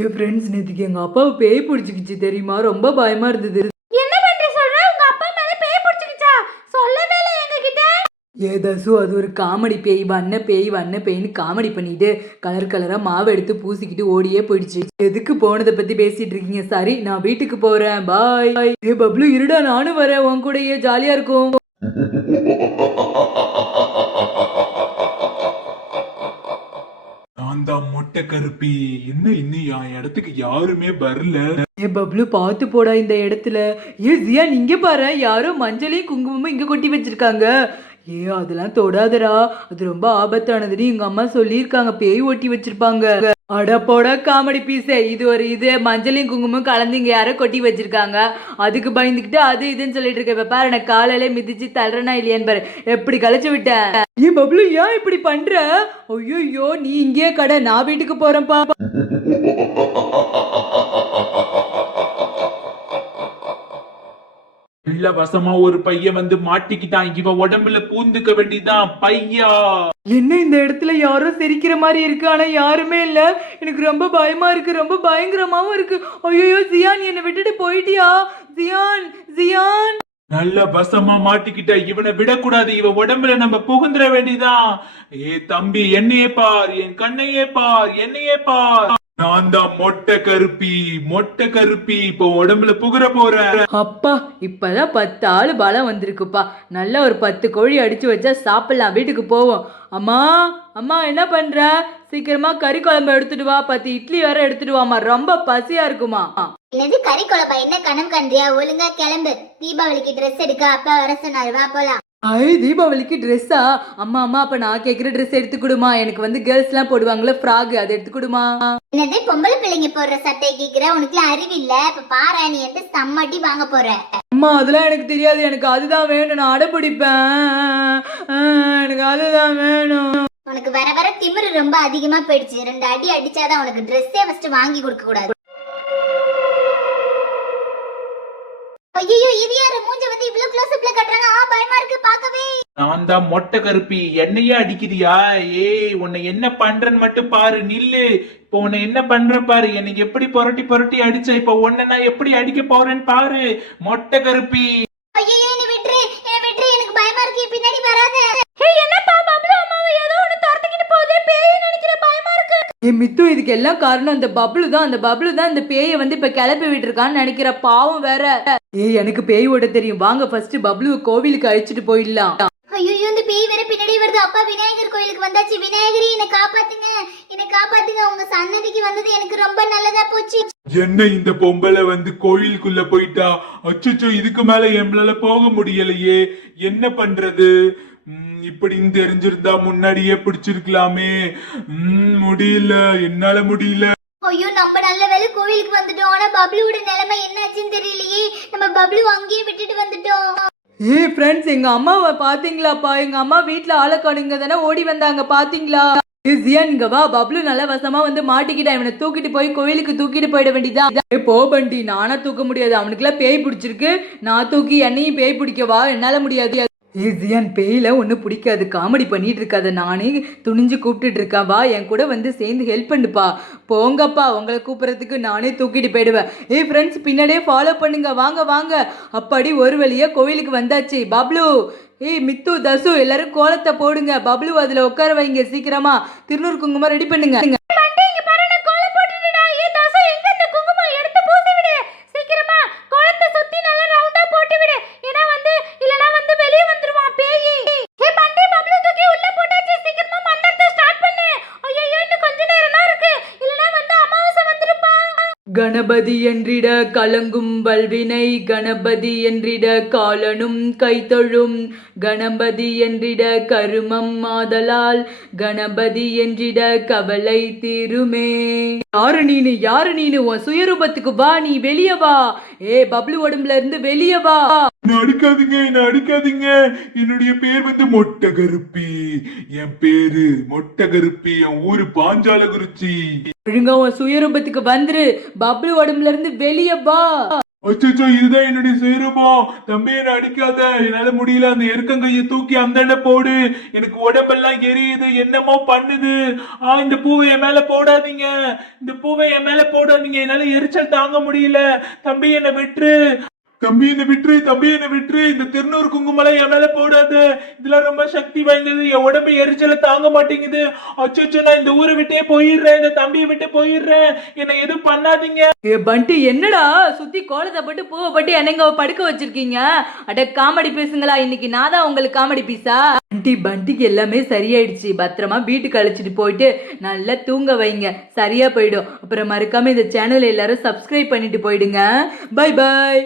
என் friends நேற்றுக்கு எங்கள் அப்பாவை பேய் பிடிச்சிக்கிச்சு தெரியுமா? ரொம்ப பயமாக இருந்தது. என்ன பண்ற சொல்ற? உங்க அப்பா மேல பேய் பிடிச்சிக்கிச்சா? சொல்லவே இல்ல எங்ககிட்ட. ஏதாசு அது ஒரு காமெடி பேய், வண்ண பேய்னு காமெடி பண்ணிட்டு கலர் கலராக மாவு எடுத்து பூசிக்கிட்டு ஓடியே போயிடுச்சு. எதுக்கு போனதை பற்றி பேசிட்டு இருக்கீங்க? சரி, நான் வீட்டுக்கு போகிறேன், பாய். ஏ பப்ளு, இருடா, நானும் வரேன் உன் கூடயே, ஜாலியாக இருக்கும். நான் தான் மொட்டை கருப்பி. என்ன இன்னும் என் இடத்துக்கு யாருமே வரல. ஏ பப்ளு, பார்த்து போடா இந்த இடத்துல. ஏ ஜியான், இங்க பாரு, யாரோ மஞ்சளையும் குங்குமமும் இங்க கொட்டி வச்சிருக்காங்க. ஏ அதெல்லாம் தொடாதடா, அது ரொம்ப ஆபத்தானதுன்னு எங்க அம்மா சொல்லியிருக்காங்க. பேய் ஒட்டி வச்சிருப்பாங்க. அட போடா காமெடி பீஸே, இது மஞ்சளையும் குங்குமம் கலந்து இங்க யாரோ கொட்டி வச்சிருக்காங்க. அதுக்கு பயந்துக்கிட்டு அது இதுன்னு சொல்லிட்டு இருக்க. இப்ப பாரு, நான் காலையில மிதிச்சு தள்ளுறனா இல்லையான்னு பாரு, எப்படி களைச்சு விட்டேன். ஏ பப்ளு, ஏன் இப்படி பண்ற? ஐயோ, நீ இங்கே கடை, நான் வீட்டுக்கு போறேன்ப்பா. வசமா ஒரு பையன் வந்து மாட்டிக்கிட்டான். இவ உடம்புல பூந்துக்க வேண்டிதான் பையா. என்ன இந்த இடத்துல யாரோ சிரிக்கிற மாதிரி இருக்கு, ஆனா யாருமே இல்ல. எனக்கு ரொம்ப பயமா இருக்கு, ரொம்ப பயங்கரமாவும் இருக்கு. ஐயோ ஜியான், என்னை விட்டுட்டு போயிட்டியா? ஜியான், ஜியான். நல்ல வசமா மாட்டிக்கிட்ட. இவனை விடக்கூடாது. இவன் உடம்புல நம்ம புகுந்துட வேண்டிதான். ஏ தம்பி, என்னையே பார், என் கண்ணையே பார், என்னையே பார். நான் தான் மொட்டை கருப்பி. இப்போ உடம்புல புகுற போறேன். அப்பா, இப்பதான் 10 ஆளு பலம் வந்திருக்குப்பா. நல்லா ஒரு 10 கோழி அடிச்சு வச்சா சாப்பிடலாம். வீட்டுக்கு போவோம். அம்மா என்ன பண்ற? சீக்கிரமா கறி குழம்பு எடுத்துட்டு வா. 10 இட்லி வேற எடுத்துட்டு வாமா, ரொம்ப பசியா இருக்குமா. என்னது கறி குழம்பா? என்ன கணம் கண்டியா? ஒழுங்கா கிளம்பு. தீபாவளிக்கு ட்ரெஸ் எடுக்க அப்பா வர சொன்னாரு, வா போலாம். தீபாவளிக்கு ட்ரெஸ்ஸா? அம்மா அப்ப நான் கேட்குற ட்ரெஸ் எடுத்து கொடுமா. எனக்கு வந்து கேர்ள்ஸ் எல்லாம் போடுவாங்களே ஃப்ராக், அதை எடுத்து கொடுமா. என்னது பொம்பளை பிள்ளைங்க போடுற சட்டை கேக்குற? உனக்குலாம் அறிவு இல்ல. இப்ப பாரு, நீ எந்த சம்மட்டி வாங்க போற. அம்மா அதெல்லாம் எனக்கு தெரியாது, எனக்கு அதுதான் வேணும், நான் அடப்பிடிப்பேன். எனக்கு அதுதான் வேணும். உனக்கு வர வர திமிரு ரொம்ப அதிகமா போயிடுச்சு. 2 அடி அடிச்சாதான் உனக்கு ட்ரெஸ்ஸே ஃபர்ஸ்ட் வாங்கி கொடுக்க கூடாது. ஐயோ, இது யாரு? மூஞ்ச வந்து இவ்ளோ க்ளோஸ் அப்ல கட்டறாங்க. பயமா இருக்கு பார்க்கவே. நான் தான் மொட்டை கருப்பி. என்னையே அடிக்கிறியா? ஏய், உன்னை என்ன பண்றேன்னு மட்டும் பாரு, நில்லு. இப்போ உன்னை என்ன பண்ற பாரு. எனக்கு எப்படி புரட்டி அடிச்ச. இப்போ உன்னை நான் எப்படி அடிக்க போறேன்னு பாரு, மொட்டை கருப்பி. ஐயோ, என்ன விட்டுரு, எனக்கு பயமா இருக்கு. பின்னாடி வராத. என்னப்பா பப்ளு அம்மாவை ஏதோ ஒன்னு தரத்திக்கிட்டு போகுது. பேய் நினைக்கிற, பயமா இருக்கு. மித்து, இதுக்கு எல்லாம் காரணம் அந்த பப்ளு தான் இந்த பேயை வந்து இப்ப கிளப்பி விட்டுருக்கான்னு நினைக்கிற. பாவம் வேற. எனக்கு பேய் ஓட தெரியும். வாங்க ஃபர்ஸ்ட் பப்ளு கோவிலுக்கு அழைச்சிட்டு போயிடலாம். ஐயோ, இந்த பேய் வேற பின்னாடி வருது. அப்பா விநாயகர் கோயிலுக்கு வந்தாச்சு. விநாயகரி, என்னை காப்பாத்துங்க. உங்க சன்னதிக்கு வந்தது எனக்கு ரொம்ப நல்லதா போச்சு. என்ன இந்த பொம்பளை வந்து கோயிலுக்குள்ள போயிட்டா? அச்சோ, இதுக்கு மேல எம்ளால போக முடியலையே. என்ன பண்றது? இப்படின்னு தெரிஞ்சிருந்தா முன்னாடியே பிடிச்சிருக்கலாமே. முடியல, என்னால முடியல. ஐயோ, நம்ம நல்ல வேலை கோயிலுக்கு வந்துட்டோம். ஆனா பப்ளுவோட நிலைமை என்னாச்சுன்னு தெரியலையே. நம்ம பப்ளு அங்கேயே விட்டுட்டு வந்துட்டோம். ஃப்ரெண்ட்ஸ், எங்க அம்மாவை பாத்தீங்களாப்பா? எங்க அம்மா வீட்டுல ஆளக்கானுங்க தானே ஓடி வந்தாங்க, பாத்தீங்களா? ஜியான், இங்க வா. பப்ளு நல்ல வசமா வந்து மாட்டிக்கிட்டா. இவனை தூக்கிட்டு போய் கோயிலுக்கு தூக்கிட்டு போயிட வேண்டியதான். போ பண்டி, நானா தூக்க முடியாது. அவனுக்குலாம் பேய் பிடிச்சிருக்கு. நான் தூக்கி என்னையும் பேய் பிடிக்கவா? என்னால முடியாது. ஜியான், பேயில ஒன்னும் பிடிக்காது, காமெடி பண்ணிட்டு இருக்காத. நானே துணிஞ்சு கூப்பிட்டுட்டு இருக்கேன். வா, என் கூட வந்து சேர்ந்து ஹெல்ப் பண்ணுப்பா. போங்கப்பா, உங்களை கூப்பிடறதுக்கு நானே தூக்கிட்டு போயிடுவேன். ஃப்ரெண்ட்ஸ், பின்னாடியே ஃபாலோ பண்ணுங்க. வாங்க. அப்படி ஒரு வழியா கோவிலுக்கு வந்தாச்சு. பப்ளு, மித்து, தசு, எல்லாரும் கோலத்தை போடுங்க. பப்ளு அதுல உட்கார வைங்க. சீக்கிரமா திருநூறு குங்குமம் ரெடி பண்ணுங்க. கணபதி என்றிட கலங்கும் வல்வினை, கணபதி என்றிட காலனும் கைத்தொழும், கணபதி என்றிட கருமம் ஆதலால், கணபதி என்றிட கவலை தீருமே. யாரு நீனு? உன் சுயரூபத்துக்கு வா, நீ வெளியே வா. பப்ளு உடம்புல இருந்து வெளியே வா. என்ன அடிக்காதீங்க. என்னுடைய பேர் வந்து மொட்டை கருப்பி. என் பேரு மொட்டை கருப்பி. என் ஊரு பாஞ்சாலகுறிச்சி. ஒழுங்கா உன் சுயரூபத்துக்கு வந்துரு. பப்ளு உடம்புல இருந்து வெளியே வா. அச்சோ இதுதான் என்னுடைய சேரமோ. தம்பி என்ன அடிக்காத, என்னால முடியல. அந்த எருக்கங்கையை தூக்கி அந்த போடு. எனக்கு உடம்பெல்லாம் எரியுது, என்னமோ பண்ணுது. இந்த பூவை என் மேல போடாதீங்க, இந்த பூவை என் மேல போடாதீங்க, என்னால எரிச்சல் தாங்க முடியல. தம்பி என்ன விட்டுரு, தம்பி என்ன விட்டுரு, தம்பி என்ன விட்டுரு. இந்த திருநூறு குங்குமலை என் மேல போடாத, இதெல்லாம் ரொம்ப சக்தி வாய்ந்தது. என் உடம்பு எரிச்சல தாங்க மாட்டேங்குது. அச்சோ நான் இந்த ஊரை விட்டே போயிடுறேன், இந்த தம்பியை விட்டு போயிடுறேன், என்ன எதுவும் பண்ணாதீங்க. ஏ பண்டி, என்னடா சுத்தி கோலத்தை போட்டு பூவை போட்டு என்னங்க படுக்க வச்சிருக்கீங்க? அட காமெடி பீஸுங்களா, இன்னைக்கு நான் தான் உங்களுக்கு காமெடி பீஸா? பண்டிக்கு எல்லாமே சரியாயிடுச்சு. பத்திரமா வீட்டுக்கு அழைச்சிட்டு போயிட்டு நல்லா தூங்க வைங்க, சரியா போயிடும். அப்புறம் மறக்காம இந்த சேனல் எல்லாரும் சப்ஸ்கிரைப் பண்ணிட்டு போயிடுங்க. Bye bye.